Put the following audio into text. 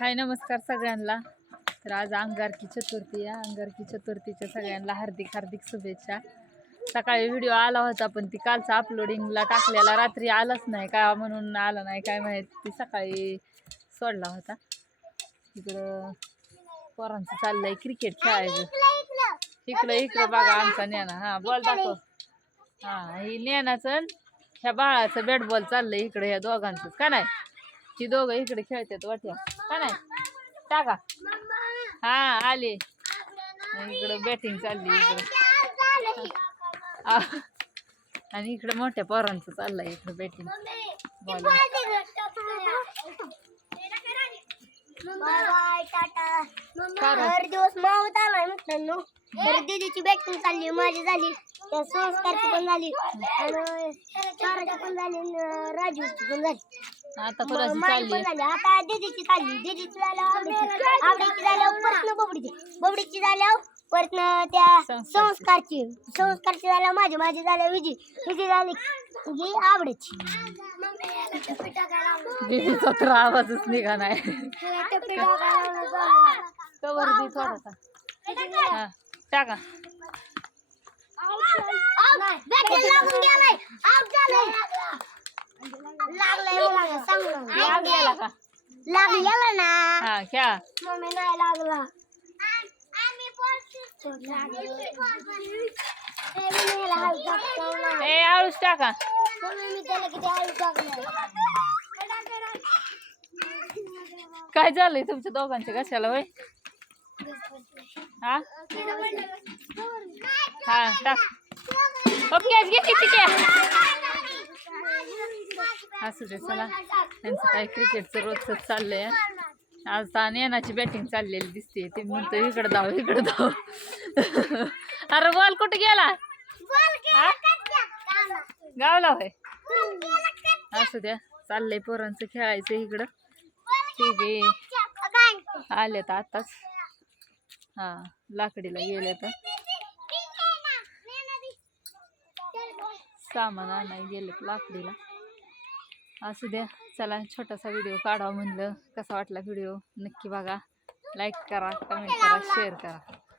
हाय नमस्कार सगळ्यांना. तर आज अंगारकी चतुर्थी आहे. अंगारकी चतुर्थीच्या सगळ्यांना हार्दिक हार्दिक शुभेच्छा. सकाळी व्हिडिओ आला होता पण ती कालचा अपलोडिंगला टाकलेला रात्री आलाच नाही, का म्हणून आला नाही काय माहीत. ती सकाळी सोडला होता. इकडं पोरांचं चाललंय क्रिकेट खेळायचं. इकडं इकडं बघा आमचा नेना. हा बॉल दाखव. हा ही नेनाचं ह्या बाळाचं बॅट बॉल चाललंय इकडे ह्या दोघांचंच का नाही. ती दोघं इकडे खेळतात वाट्या का नाही. टाका. हा आले. इकडं बॅटिंग चालली इकडं. आणि इकडं मोठ्या पोरांचं चाललंय इकडं बॅटिंग बॉल. हर दिवस मावत आलाय मित्रांनो. तर दीदीची बॅटिंग चालली, माझी झाली, त्या संस्कारची पण झाली, आणि ताराची पण झाली, राजूची पण झाली. आता कोणाची चालली? आता दीदीची चालली. दीदीची झाल्यावर आवडीची झाल्यावर परत बबडीची झाल्यावर परत त्या संस्कारची झाल्यावर माझी झाल्यावर विजी झाली की आवडीची. दीदीचा तर आवाजच निघा नाही. कवर दे थोडासा. हा टाका. लागलेला का? लागलेला ना. हा खेळा. मम्मी नाही लागला. ए आळूस टाका. मी त्याला किती आळू टाकलं. काय झालंय तुमच्या दोघांच्या कशाला होय? हा हा टाक. ओके घे किती घ्या. असू दे चला. त्यांचं काय क्रिकेटचं रोजच चाललंय. आज नेनाची बॅटिंग चाललेली दिसते. ते म्हणतो इकडे धाव इकडे धाव. अरे बॉल कुठे गेला? गावला होय. असू द्या चाललंय पोरांचं खेळायचं इकडं. ठीक आलेत आताच. हा लाकडीला गेले तर सामान आणायला गेलेत लाकडीला. असू द्या चला. छोटासा व्हिडिओ काढावा म्हणलं. कसा वाटला व्हिडिओ नक्की बघा. लाईक करा, कमेंट करा, शेअर करा.